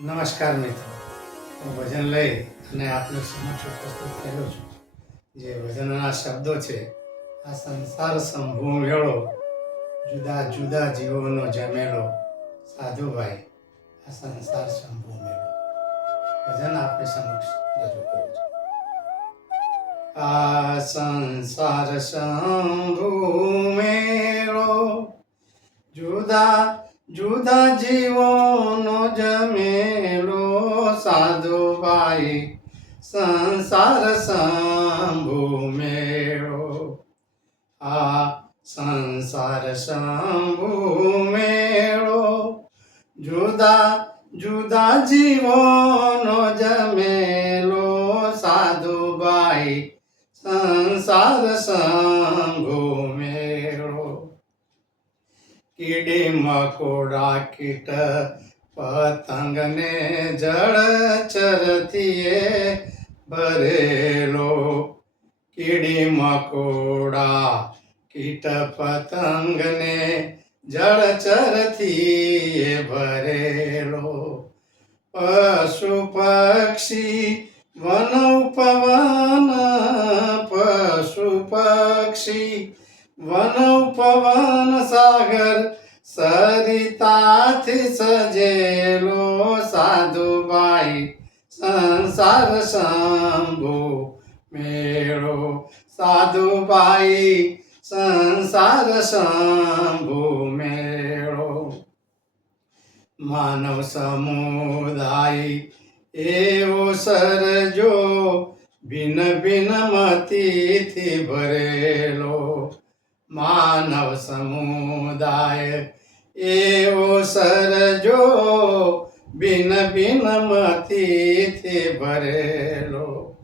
નમસ્કાર મિત્રો. હું ભજન લઈ અને આપને સમક્ષ ઉપસ્થિત થયેલો છું. જે ભજનના શબ્દો છે, આ સંસાર સંભૂ મેળો જુદા જુદા જીવોનો જમેલો. સાધુભાઈ, આ સંસાર સંભૂ મેળો ભજન આપની સમક્ષ રજૂ કરું છું. આ સંસાર સંભૂ મેળો જુદા જુદા જીવોનો જમેલો સાધુભાઈ સંસાર શંભુ મેળો. આ સંસાર શંભુ મેળો. જુદા જુદા જીવોનો જમેલો સાધુભાઈ સંસાર શંભુ મેળો કીડી મકોડા કીટ પતંગને જળ ચરતીએ ભરેલો. કીડી મકોડા કીટ પતંગને જળ ચરતીએ ભરેલો. પશુ પક્ષી વન પવન પશુ પક્ષી વન પવન સાગર, સરિતાથી સજેલો સાધુબાઈ સંસાર શંભુ મેળો. સાધુબાઈ સંસાર શંભુ મેળો. માનવ સમુદાય એવો સરજો, ભિન્ન ભિન્ન મતીથી ભરેલો. માનવ સમુદાય, એવો સરજો બિન બિન મતીથી ભરેલો.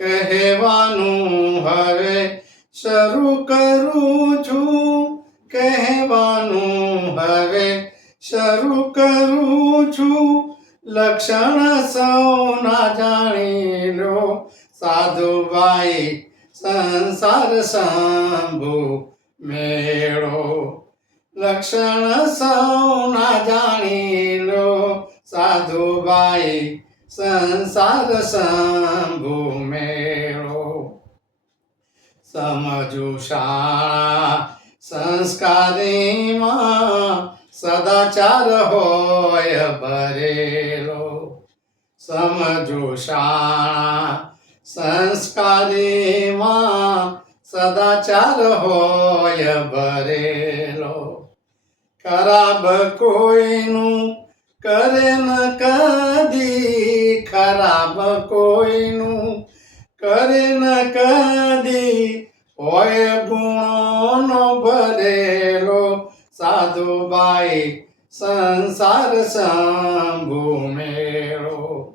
કહેવાનું હવે શરૂ કરું છું, કહેવાનું હવે શરૂ કરું છું. લક્ષણ સૌના જાણી લો સાધુભાઈ સંસાર શંભુ મેળો. લક્ષણ સૌના જાણી લો સાધુભાઈ સંસાર શંભુ મેળો. સમજુ શાળા સંસ્કારીમાં સદાચાર હોય ભરેલો. સમજુ શાળા સંસ્કારીમાં સદાચાર હોય ભરેલો. ખરાબ કોઈનું કરે ન કદી, ખરાબ કોઈનું કરે ન કદી. હોય ગુણોનો ભરેલો સાધુબાઈ સંસાર શંભુ મેળો.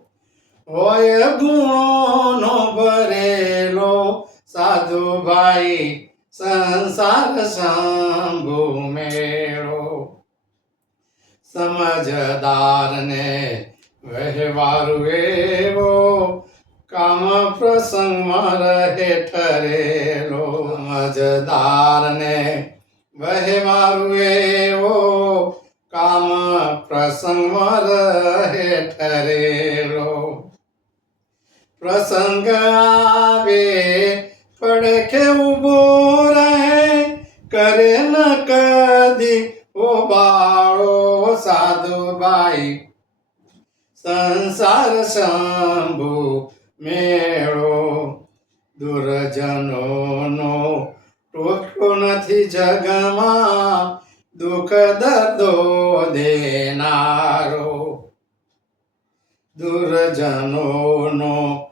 હોય ગુણોનો ભરેલો સાધુભાઈ સંસાર શંભુ મેળો. સમજદારને વહેવારું એવો, કામ પ્રસંગમાં રહે ઠરેલો. સમજદારને વહેવારું એવો, કામ પ્રસંગમાં રહે ઠરેલો. પ્રસંગ આવે પડખે ઊભો રહે, કરે ન કદી. ઓ બાળો સાધુબાઈ સંસાર શંભુ મેળો. દુર્જનોનો ટોટલો નથી જગમાં, દુઃખ દર્દો દેનારો. દુર્જનોનો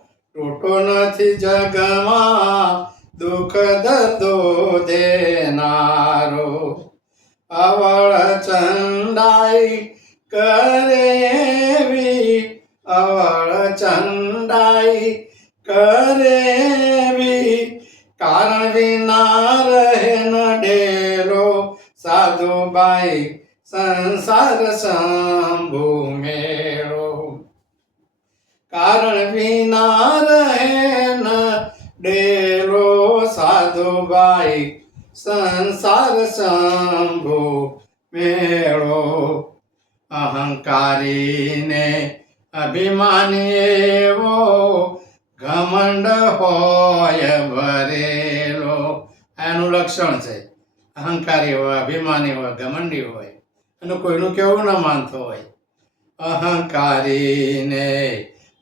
ટોટો નથી જગમાં દુઃખ દર્દો દેનારો. અવળ ચંડાઈ કરેવી, અવળ ચંડાઈ કરેવી. કારણ વિના રહે ન ડેલો સાધુબાઈ સંસાર મેળો કારણ વિના રહે ન ભાઈ, સંસાર શંભુ મેળો. અહંકારીને અભિમાની એવો ઘમંડ હોય ભરેલો. એનું લક્ષણ છે, અહંકારી હોય, અભિમાની હોય, ઘમંડી હોય, અને કોઈનું કેવું ન માનતો હોય. અહંકારીને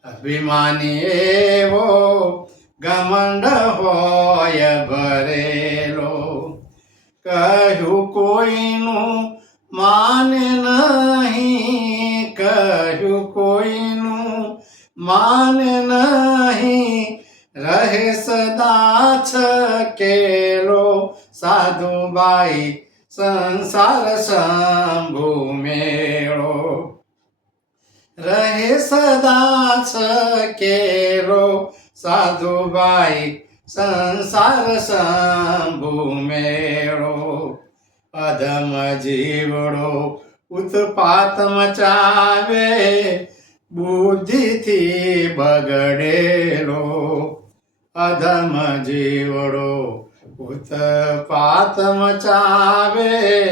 અભિમાની એવો ગમંડ હોય ભરેલો. કહ્યું કોઈનું માને નહીં, કહ્યું કોઈનું માને નહીં. રહે સદા છકેલો સાધુબાઈ સંસાર શંભુ મેળો રહે સદા છકેલો સાધુભાઈ, સંસાર શંભુ મેળો. અધમ જીવડો ઉત્પાત મચાવે. બુદ્ધિથી બગડેલો. અધમ જીવડો ઉત્પાત મચાવે.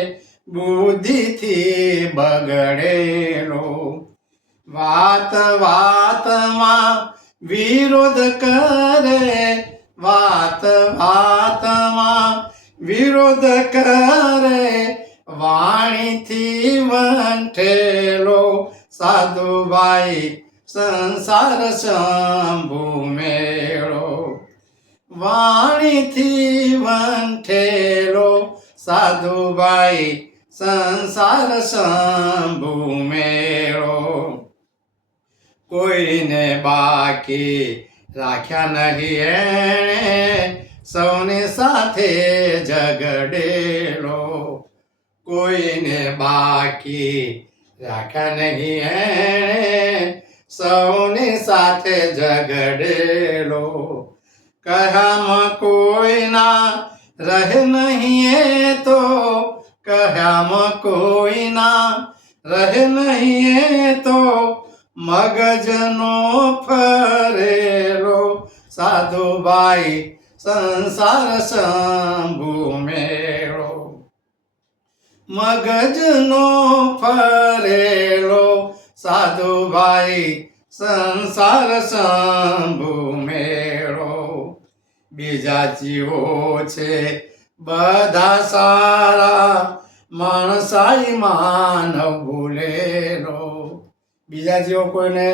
બુદ્ધિથી બગડેલો. વાત વાતમાં વિરોધ કરે. વાત વાતમાં વિરોધ કરે. વાણીથી વંઠેલો સાધુભાઈ સંસાર શંભુ મેળો. વાણીથી વંઠેલો સાધુભાઈ સંસાર શંભુ મેળો. કોઈને બાકી રાખ્યા નહીં એણે. સૌની સાથે ઝઘડેલો. કોઈને બાકી રાખ્યા નહીં એણે. સૌની સાથે ઝઘડેલો. કહ્યામાં કોઈના રહે નહીં એ તો કહ્યામાં કોઈના રહે નહીં એ તો મગજનો ફરેલો સાધુભાઈ સંસાર શંભુ મેળો મગજનો ફરેલો સાધુભાઈ સંસાર શંભુ મેળો બીજા જીવો છે બધા સારા, માણસાઈ માનવ ભૂલેલો. બીજા જેવો કોઈને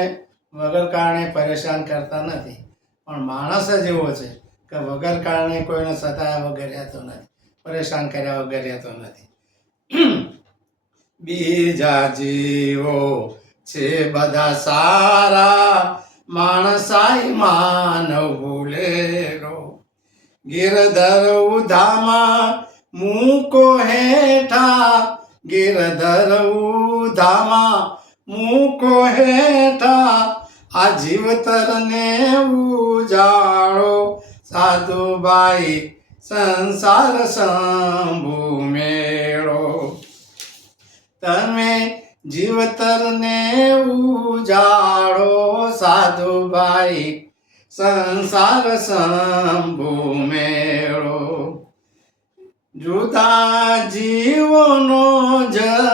વગર કારણે પરેશાન કરતા નથી. પણ માણસ જ એવો છે કે વગર કારણે કોઈને સતાયા વગર રહેતો નથી, પરેશાન કર્યા વગર રહેતો નથી. બીજા જીવો છે બધા સારા, માણસાઈ માનવ ભૂલેરો ગિરધર ઉધામાં મૂકો હેઠા, ગિરધર ઉધામાં મૂકો હેઠા આ જીવતરને ઉજાળો સાધુભાઈ સંસાર શંભુ મેળો. તમે જીવતરને ઉજાળો સાધુભાઈ સંસાર શંભુ મેળો. જુદા જીવોનો જમેલો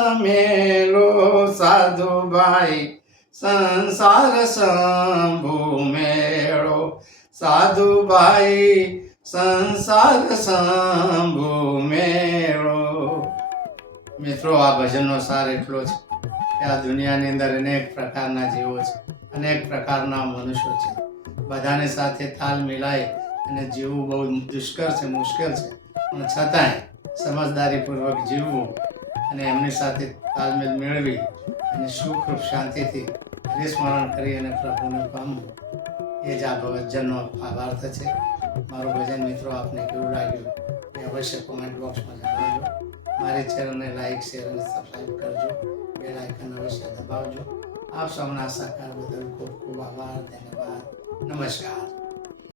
સાધુભાઈ સંસાર શંભુ મેળો. સાધુભાઈ સંસાર શંભુ મેળો. મિત્રો, આ ભજનનો સાર એટલો છે કે આ દુનિયાની અંદર અનેક પ્રકારના જીવો છે, અનેક પ્રકારના મનુષ્યો છે. બધાને સાથે તાલ મિલાય અને જીવવું બહુ દુષ્કર છે, મુશ્કેલ છે. પણ છતાંય સમજદારીપૂર્વક જીવવું અને એમની સાથે તાલમેલ મેળવી અને સુખ શાંતિથી સ્મરણ કરી અને પ્રભુને પામવું એ જ આ ભજનનો આભાર્થ છે મારું ભજન મિત્રો, આપને કેવું લાગ્યું? એ અવશ્ય કોમેન્ટ બોક્સમાં જણાવજો. મારી ચેનલને લાઇક શેર અને સબસ્ક્રાઈબ કરજો. બેલ આઇકન અવશ્ય દબાવજો. આપ સૌના સહકાર બદલ ખૂબ ખૂબ આભાર. ધન્યવાદ. નમસ્કાર.